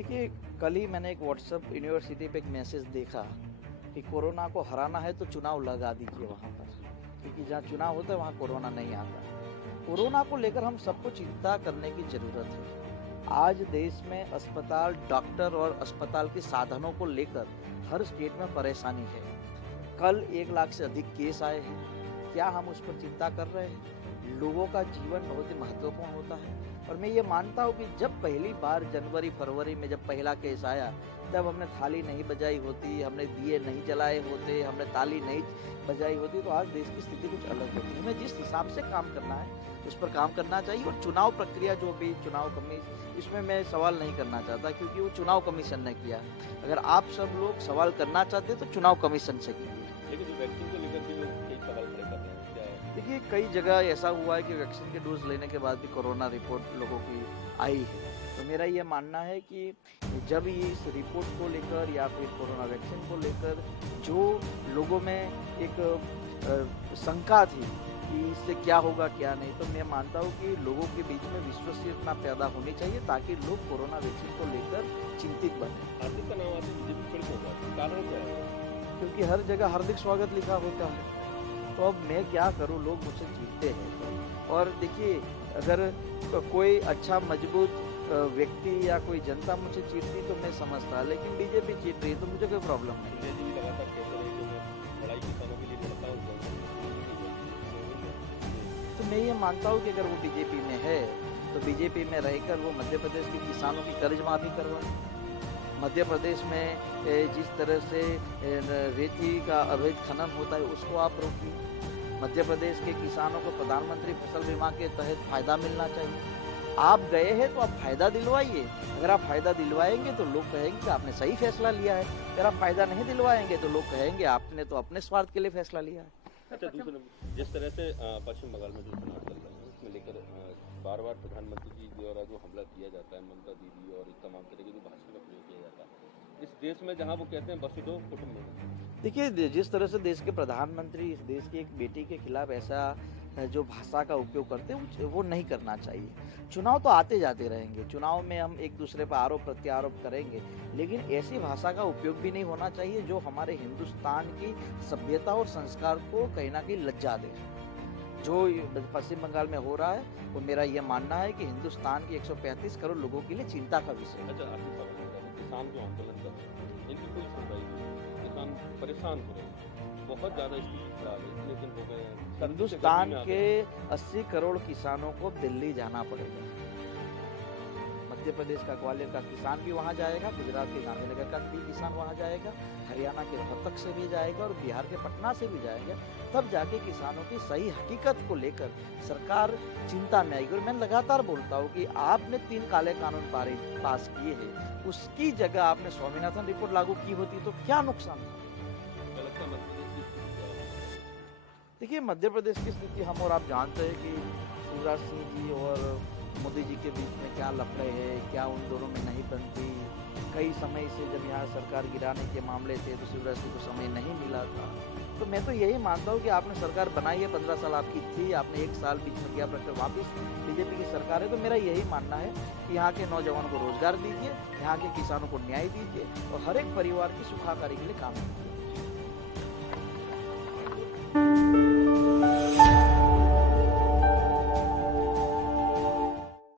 देखिए, कल ही मैंने एक व्हाट्सएप यूनिवर्सिटी पे एक मैसेज देखा कि कोरोना को हराना है तो चुनाव लगा दीजिए वहाँ पर, क्योंकि जहाँ चुनाव होता है वहाँ कोरोना नहीं आता। कोरोना को लेकर हम सबको चिंता करने की ज़रूरत है। आज देश में अस्पताल, डॉक्टर और अस्पताल के साधनों को लेकर हर स्टेट में परेशानी है। कल 1 लाख से अधिक केस आए हैं। क्या हम उस पर चिंता कर रहे हैं? लोगों का जीवन बहुत ही महत्वपूर्ण होता है और मैं ये मानता हूँ कि जब पहली बार जनवरी फरवरी में जब पहला केस आया, तब हमने थाली नहीं बजाई होती, हमने दिए नहीं जलाए होते, हमने ताली नहीं बजाई होती, तो आज देश की स्थिति कुछ अलग होती। हमें जिस हिसाब से काम करना है उस पर काम करना चाहिए। और चुनाव प्रक्रिया जो भी चुनाव कमीशन, इसमें मैं सवाल नहीं करना चाहता, क्योंकि वो चुनाव कमीशन ने किया है। अगर आप सब लोग सवाल करना चाहते तो चुनाव कमीशन से कीजिए। लेकिन वैक्सीन को लेकर भी लोग कई सवाल खड़े कर रहे हैं, क्या है? देखिए, कई जगह ऐसा हुआ है कि वैक्सीन के डोज लेने के बाद भी कोरोना रिपोर्ट लोगों की आई है। तो मेरा ये मानना है कि जब ये इस रिपोर्ट को लेकर या फिर कोरोना वैक्सीन को लेकर जो लोगों में एक शंका थी कि इससे क्या होगा क्या नहीं, तो मैं मानता हूँ कि लोगों के बीच में विश्वसनीयता पैदा होनी चाहिए ताकि लोग कोरोना वैक्सीन को लेकर चिंतित बने। हार्दिक का नाम आते बीजेपी छोड़ होगा, कारण क्या है? क्योंकि हर जगह हार्दिक स्वागत लिखा होता है, तो अब मैं क्या करूं, लोग मुझसे चीखते हैं। और देखिए, अगर कोई अच्छा मजबूत व्यक्ति या कोई जनता मुझसे चीरती तो मैं समझता, लेकिन बीजेपी चीट रही है तो मुझे कोई प्रॉब्लम नहीं। संजय जी भी लगातार कहते रहे कि मैं लड़ाई किसानों के लिए लड़ता हूँ। तो मैं ये मानता हूँ कि अगर वो बीजेपी में है तो बीजेपी में रहकर वो मध्य प्रदेश के किसानों की कर्ज माफी करवाए। मध्य प्रदेश में जिस तरह से रेती का अवैध खनन होता है उसको आप रोकिए। मध्य प्रदेश के किसानों को प्रधानमंत्री फसल बीमा के तहत फायदा मिलना चाहिए। आप गए हैं तो आप फायदा दिलवाइए। अगर आप फायदा दिलवाएंगे तो लोग कहेंगे कि आपने सही फैसला लिया है। अगर आप फायदा नहीं दिलवाएंगे तो लोग कहेंगे आपने तो अपने स्वार्थ के लिए फैसला लिया है। अच्छा, दूसरा जिस तरह से पश्चिम बंगाल में जो चुनाव चल रहे हैं उसमें लेकर बार बार प्रधानमंत्री जी द्वारा जो हमला किया जाता है, ममता दीदी और इस तमाम तरह के जो भाषा का प्रयोग किया जाता है इस देश में, जहाँ वो कहते हैं वसुधैव कुटुंबकम। देखिए, जिस तरह से देश के प्रधानमंत्री इस देश की एक बेटी के खिलाफ ऐसा जो भाषा का उपयोग करते हैं वो नहीं करना चाहिए। चुनाव तो आते जाते रहेंगे, चुनाव में हम एक दूसरे पर आरोप प्रत्यारोप करेंगे, लेकिन ऐसी भाषा का उपयोग भी नहीं होना चाहिए जो हमारे हिंदुस्तान की सभ्यता और संस्कार को कहीं ना कहीं लज्जा दे। जो पश्चिम बंगाल में हो रहा है वो मेरा ये मानना है कि हिंदुस्तान के 135 करोड़ लोगों के लिए चिंता का विषय है। अच्छा, आपकी सवाल है, किसान जो आंदोलन कर रहे हैं इनकी कोई सुनवाई नहीं, किसान परेशान हो रहे हैं, बहुत ज़्यादा स्थिति खराब है, इतने दिन हो गए हैं। हिंदुस्तान के 80 करोड़ किसानों को दिल्ली जाना पड़ेगा। मध्य प्रदेश का ग्वालियर का किसान भी वहां जाएगा, गुजरात के गांधीनगर का भी किसान वहां जाएगा, हरियाणा के रोहतक से भी जाएगा और बिहार के पटना से भी जाएगा। तब जाके किसानों की सही हकीकत को लेकर सरकार चिंता में आएगी। और मैं लगातार बोलता हूँ कि आपने 3 काले कानून पास किए हैं, उसकी जगह आपने स्वामीनाथन रिपोर्ट लागू की होती तो क्या नुकसान था? देखिए, मध्य प्रदेश की स्थिति हम और आप जानते हैं कि शिवराज सिंह जी और मोदी जी के बीच में क्या लफड़े हैं, क्या उन दोनों में नहीं बनती। कई समय से जब यहाँ सरकार गिराने के मामले थे तो शिवराज सिंह को समय नहीं मिला था। तो मैं तो यही मानता हूँ कि आपने सरकार बनाई है, 15 साल आपकी थी, आपने 1 साल बीच में गैप रखकर वापिस बीजेपी की सरकार है। तो मेरा यही मानना है कि यहाँ के नौजवानों को रोजगार दीजिए, यहाँ के किसानों को न्याय दीजिए और हर एक परिवार की सुखाकारी के लिए काम कीजिए।